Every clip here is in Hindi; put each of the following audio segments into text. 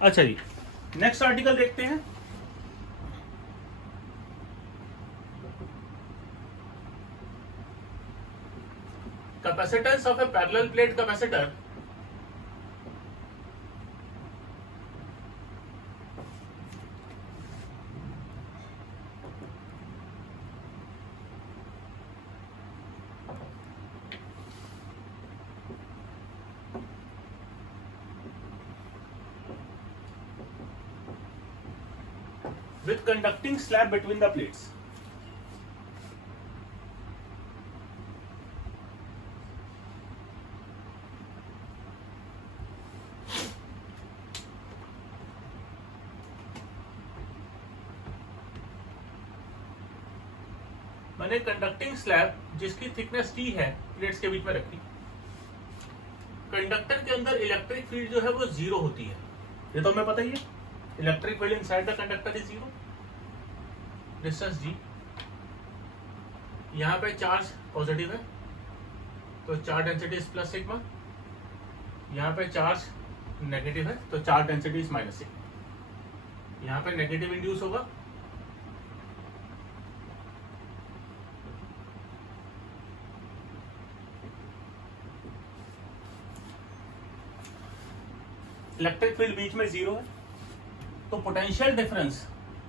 अच्छा जी, नेक्स्ट आर्टिकल देखते हैं। Capacitance of A parallel plate capacitor with conducting slab between the plates. मैंने कंडक्टिंग स्लैब जिसकी थिकनेस टी है प्लेट्स के बीच में रखी। कंडक्टर के अंदर इलेक्ट्रिक फील्ड जो है वो जीरो होती है, ये तो हमें पता ही है। Electric field inside the conductor is zero, distance जी। यहाँ पे चार्ज पॉजिटिव है तो charge density is plus sigma, यहाँ पे चार्ज नेगेटिव है तो charge density is minus sigma. यहाँ पे नेगेटिव इंड्यूस होगा, इलेक्ट्रिक फील्ड बीच में जीरो है, तो potential difference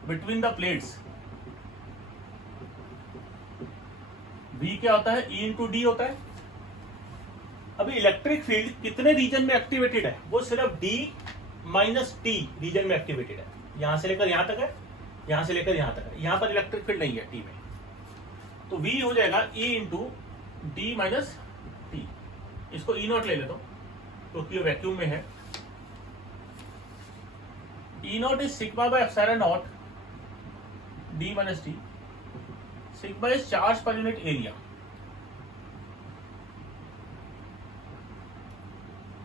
between the plates V क्या होता है, E इंटू डी होता है। अभी इलेक्ट्रिक फील्ड कितने रीजन में एक्टिवेटेड है, वो सिर्फ D माइनस टी रीजन में एक्टिवेटेड है। यहां से लेकर यहां तक है, यहां से लेकर यहां तक है, यहां पर इलेक्ट्रिक फील्ड नहीं है T में, तो V हो जाएगा E into D minus T. इसको E नॉट ले लेता हूं क्योंकि वैक्यूम में है। E not is sigma by epsilon naught D minus T. Sigma is charge per unit area,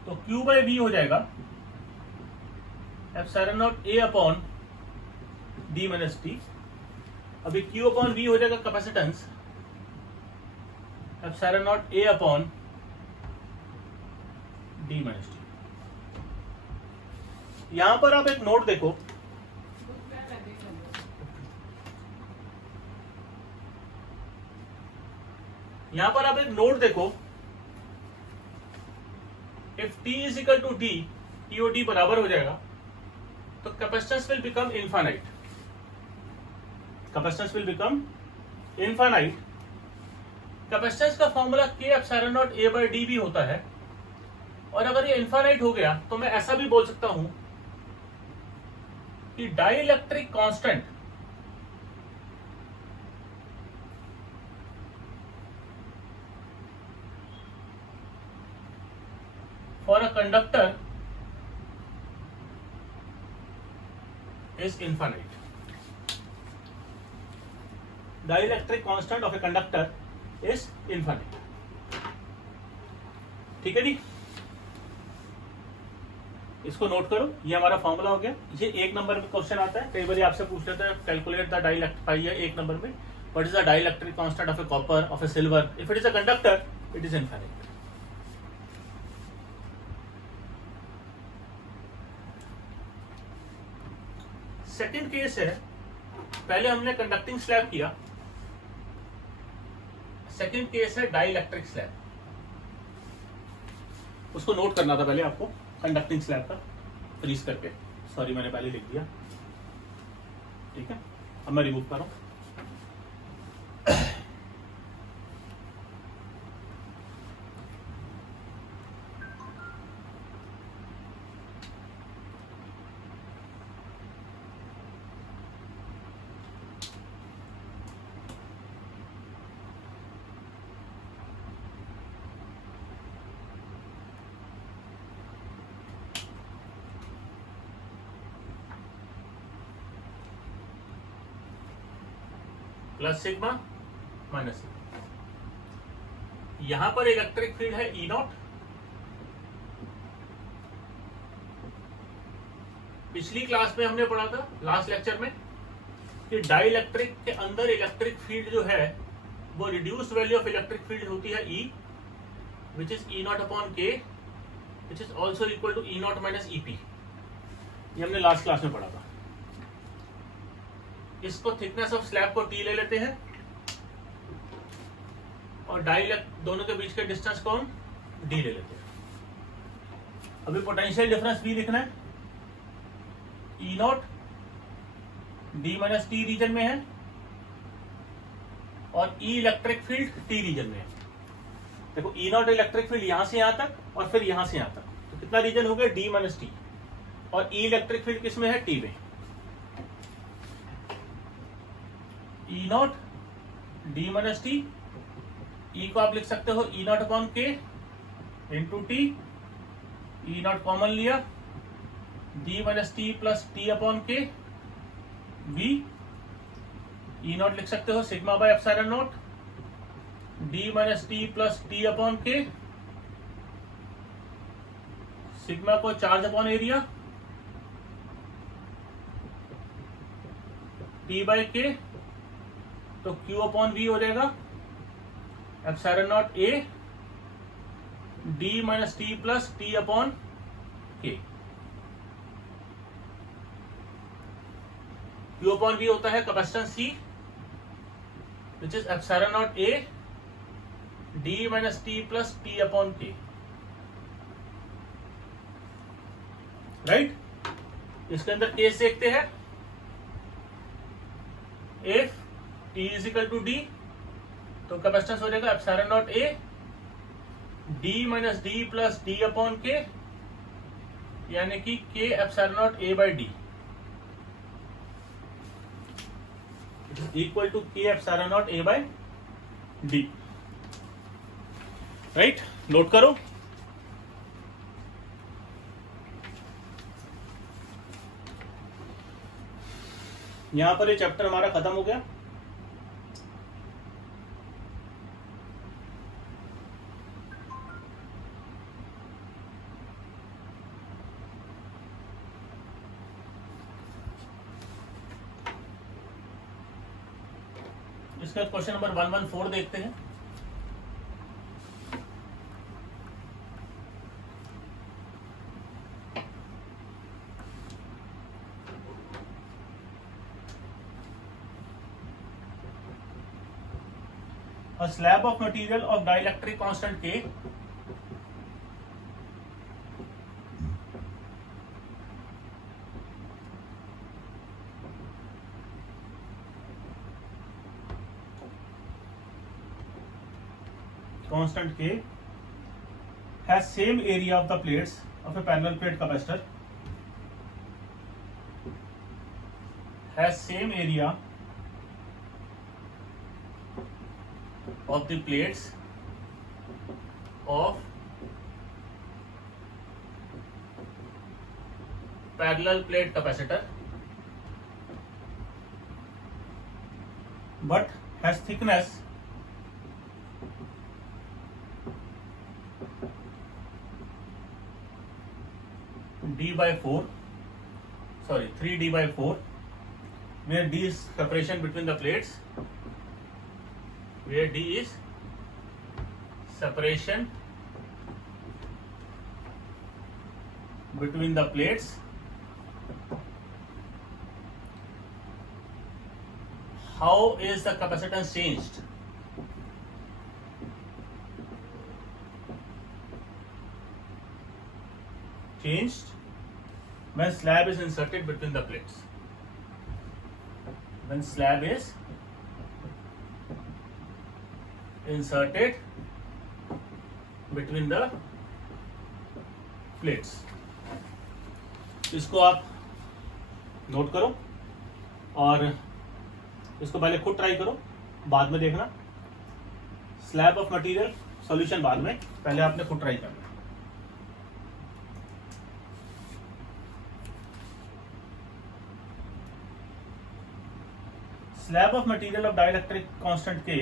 तो Q बाय V हो जाएगा epsilon not A upon D minus T. अभी Q अपॉन V हो जाएगा capacitance epsilon not A upon D minus T. यहां पर आप एक नोट देखो, यहां पर आप एक नोट देखो, if T is equal to D, T और डी बराबर हो जाएगा तो capacitance will become infinite. Capacitance will become infinite. Capacitance का formula K epsilon not A by D भी होता है, और अगर ये इनफाइनाइट हो गया तो मैं ऐसा भी बोल सकता हूं कि dielectric constant for a conductor is infinite. Dielectric constant of a conductor is infinite. ठीक है जी, इसको नोट करो, ये हमारा फॉर्मूला हो गया। ये एक नंबर में क्वेश्चन आता है, कई बार आपसे पूछ लेते हैं कैलकुलेट द डाइइलेक्ट्रिक पाइए एक नंबर में, what is the dielectric constant of A copper, of A silver, if it is a conductor it is infinite. Second case है, पहले हमने कंडक्टिंग स्लैब किया, सेकंड केस है डाइइलेक्ट्रिक स्लैब। उसको नोट करना था पहले आपको, कंडक्टिंग स्लैब का फ्रीज करके, सॉरी मैंने पहले लिख दिया। ठीक है, अब मैं रिमूव कर रहा हूं। Plus sigma minus sigma. यहां पर इलेक्ट्रिक फील्ड है ई नॉट। पिछली क्लास में हमने पढ़ा था, लास्ट लेक्चर में, कि डाइइलेक्ट्रिक के अंदर इलेक्ट्रिक फील्ड जो है वो reduced value of electric field होती है E, which is E not upon K, which is also equal to E not minus EP। ये हमने लास्ट क्लास में पढ़ा था। इसको थिकनेस ऑफ स्लैब को टी ले लेते हैं और दोनों के बीच के डिस्टेंस को हम डी ले लेते हैं। अभी पोटेंशियल डिफरेंस भी लिखना है। E naught D minus T region में है और E electric field T region में है। देखो ई नॉट इलेक्ट्रिक फील्ड यहां से यहां तक और फिर यहां से यहां तक, तो कितना रीजन हो गया, डी माइनस टी। और ई इलेक्ट्रिक फील्ड किस में है, टी में। E naught D minus T, E को आप लिख सकते हो E naught upon K into T, E naught common लिया, D minus T plus T upon K B. E naught लिख सकते हो sigma by epsilon naught D minus T plus T upon K, sigma को charge upon area, T by K, तो क्यू अपॉन वी हो जाएगा epsilon naught A D minus T plus T upon K. Q upon V होता है capacitance C which is epsilon naught A D minus T plus T upon K, right. इसके अंदर केस देखते हैं। If T is equal to D तो कैपेसिटेंस हो जाएगा epsilon naught A D minus D plus D upon K, यानी कि K epsilon naught A by D equal to K epsilon naught A by D, right. Note करो। यहां पर ये चैप्टर हमारा खत्म हो गया। इसका क्वेश्चन नंबर 114 देखते हैं। A slab of material of dielectric constant K constant K has same area of the plates of a parallel plate capacitor, has same area of the plates of parallel plate capacitor but has thickness d by 4, sorry 3d by 4, where d is separation between the plates, where d is separation between the plates. How is the capacitance changed? Changed when slab is inserted between the plates. When slab is inserted between the plates. इसको आप नोट करो और इसको पहले खुद ट्राई करो, बाद में देखना। स्लैब ऑफ मटेरियल सॉल्यूशन बाद में, पहले आपने खुद ट्राई करना। Slab of material of dielectric constant के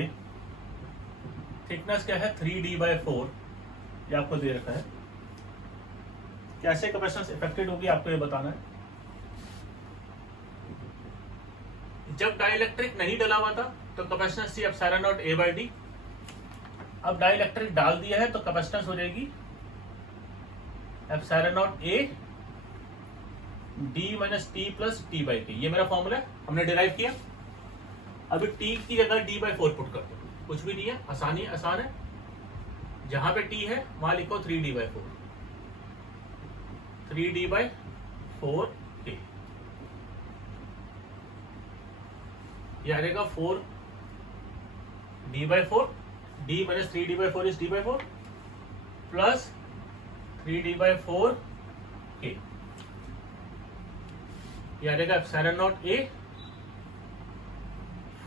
थिकनेस क्या है 3d by 4, ये आपको दे रखा है। कैसे कैपेसिटेंस इफेक्टेड होगी आपको ये बताना है। जब डाइलेक्ट्रिक नहीं डला हुआ था तो कैपेसिटेंस थी epsilon naught A by D. अब डाइलेक्ट्रिक डाल दिया है तो कैपेसिटेंस हो जाएगी epsilon naught A D minus T plus T by के, ये मेरा फॉर्मूला है, हमने डिराइव किया। अभी टी की जगह डी बाई 4 पुट कर दो, कुछ भी नहीं है, आसानी आसान है। जहां पे टी है वहां लिखो 3d बाई 4, 3d बाई 4 के, ये आ जाएगा 4d by 4, d minus 3d by 4 is d by 4 plus 3d by 4 के, ये आ जाएगा एप्सिलॉन नॉट ए,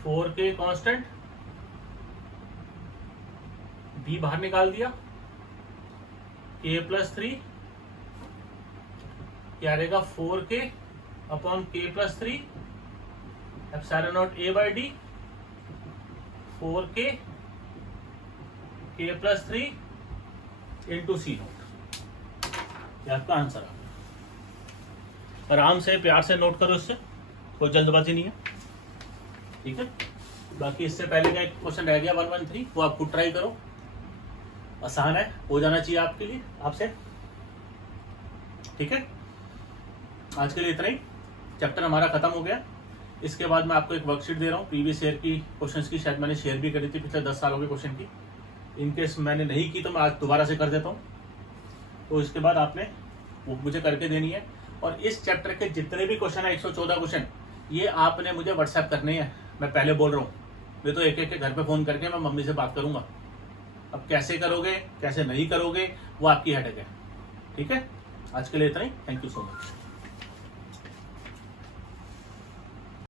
4k कांस्टेंट, b बाहर निकाल दिया, k प्लस 3, क्या रहेगा 4k upon k plus 3 epsilon not a by D, 4k k plus 3 into C not, ये आपका आंसर है। आराम से प्यार से नोट करो, इससे कोई जल्दबाजी नहीं है, ठीक है। बाकी इससे पहले का एक क्वेश्चन रह गया 113, वो आप खुद ट्राई करो, आसान है, हो जाना चाहिए आपके लिए, आपसे, ठीक है। आज के लिए इतना ही, चैप्टर हमारा खत्म हो गया। इसके बाद मैं आपको एक वर्कशीट दे रहा हूँ प्रीवियस ईयर की क्वेश्चंस की, शायद मैंने शेयर भी करी थी पिछले 10 सालों के क्वेश्चन की, इनकेस मैंने नहीं की तो मैं आज दोबारा से कर देता हूँ। तो इसके बाद आपने वो मुझे करके देनी है, और इस चैप्टर के जितने भी क्वेश्चन है 114 क्वेश्चन, ये आपने मुझे व्हाट्सएप करने हैं। मैं पहले बोल रहा हूँ, मैं तो एक एक के घर पे फोन करके मैं मम्मी से बात करूंगा। अब कैसे करोगे कैसे नहीं करोगे वो आपकी हेडेक है, ठीक है। आज के लिए इतना ही, थैंक यू सो मच।